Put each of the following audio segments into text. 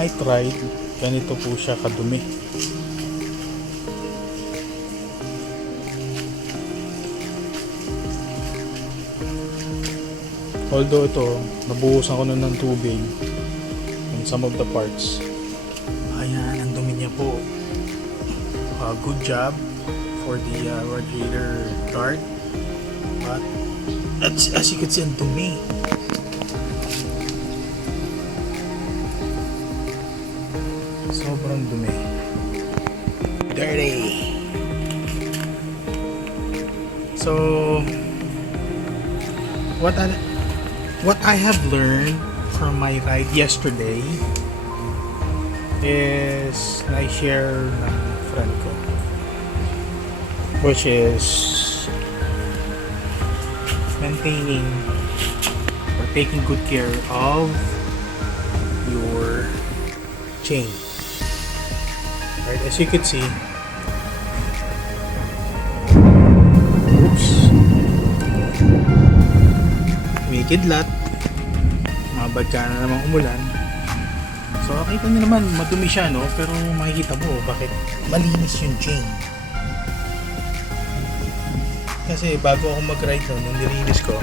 night ride, ganito po siya kadumi. Although ito, nabuhusan ko na ng tubig in some of the parts. Ayan, ang dumi niya po. Good job for the radiator guard. But as you can see, ang dumi. Sobrang dumi. Dirty. So, what I have learned from my ride yesterday is na-share ng friend ko, which is maintaining or taking good care of your chain. Right, as you can see, kidlat, mabagka na namang umulan. So nakita nyo naman, madumi siya, no? Pero makikita mo bakit malinis yung chain. Kasi bago ako mag-ride nun, nung nilinis ko,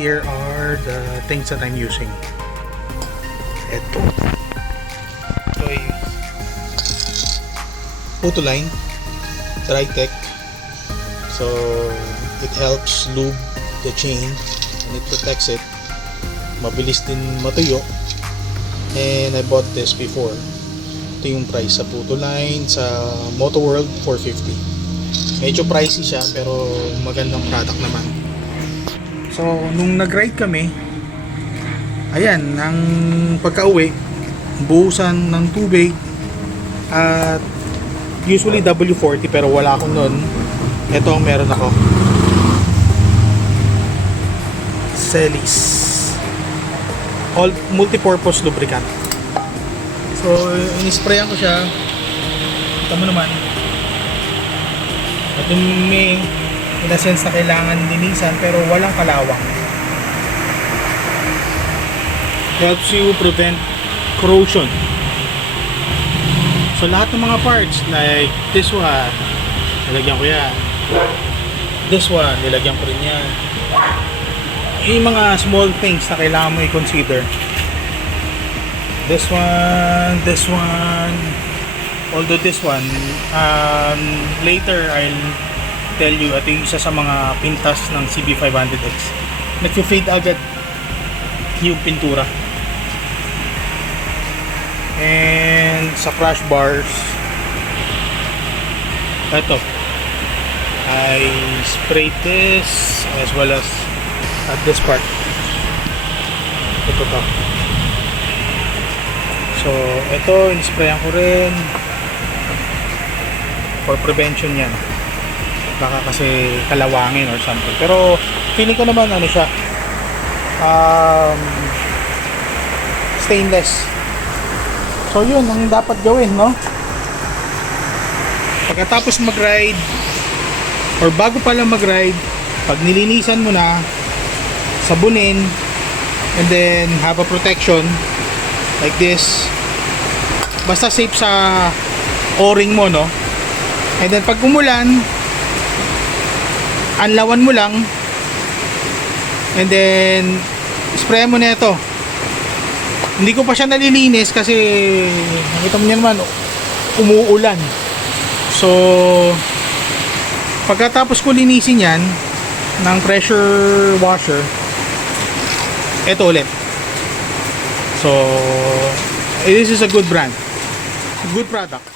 here are the things that I'm using. Ito ay Putoline Drytech. So it helps lube the chain. It protects it, mabilis din matuyo, and I bought this before. Ito yung price sa Putoline sa Moto World, $450. Medyo pricey siya pero magandang product naman. So nung nag-ride kami, ayan, ang pagka-uwi, buhusan ng tubig at usually W40 pero wala akong nun. Ito ang meron ako, Celis all multi-purpose lubricant. So in-sprayan ko siya. Kita mo naman, at may in a sense na kailangan linisan pero walang kalawang. Helps you prevent corrosion. So lahat ng mga parts like this one, nilagyan ko yan. This one, nilagyan ko rin yan. Yung mga small things na kailangan mo i-consider. This one, although this one, later I'll tell you, ito yung isa sa mga pintas ng CB500X. Nag-fade agad yung pintura. And sa crash bars, ito, I sprayed this as well as at this part. Ito to. So ito, in-sprayan ko rin for prevention yan. Baka kasi kalawangin or something. Pero feeling ko naman ano siya, stainless. So yun ang dapat gawin, no? Pagkatapos mag-ride or bago pa lang mag-ride, pag nilinisan mo na, sabunin, and then have a protection like this. Basta safe sa o-ring mo, no? And then pag umulan, anlawan mo lang, and then spray mo na ito. Hindi ko pa siya nalilinis kasi nakita mo niya naman, umuulan. So pagkatapos ko linisin yan ng pressure washer, ito ulit. So this is a good brand, good product.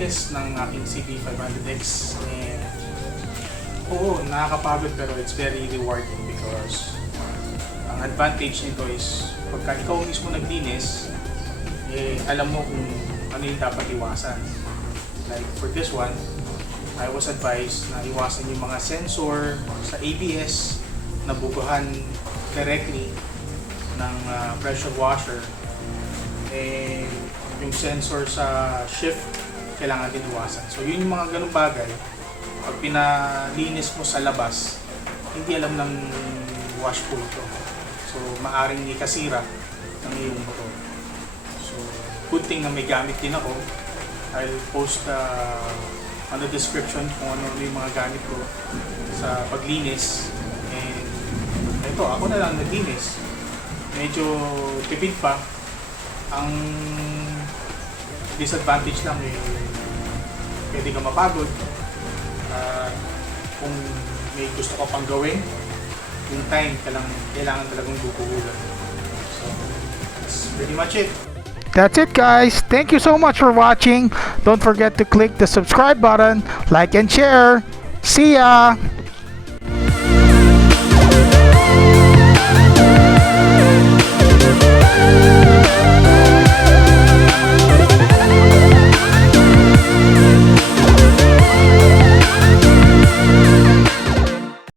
paglinis ng aking CB500X. And oo, nakakapagod pero it's very rewarding because ang advantage nito is pagka ikaw mismo naglinis, alam mo kung ano yung dapat iwasan. Like for this one, I was advised na iwasan yung mga sensor sa ABS na bugahan directly ng pressure washer. And yung sensor sa shift, kailangan din iwasan. So yun yung mga ganung bagay. Pag pinalinis mo sa labas, hindi alam ng wash pool ito. So maaring ikasira ng iyong motor. So good thing na may gamit din ako. I'll post on the description kung ano yung mga gamit ko sa paglinis. And ito, ako na lang naglinis. Medyo tipid pa. Ang disadvantage lang pwede ka mapagod. Kung may gusto ka pang gawin, yung time kailangan talagang bukuhulan. So that's pretty much it. That's it, guys. Thank you so much for watching. Don't forget to click the subscribe button, like and share. See ya!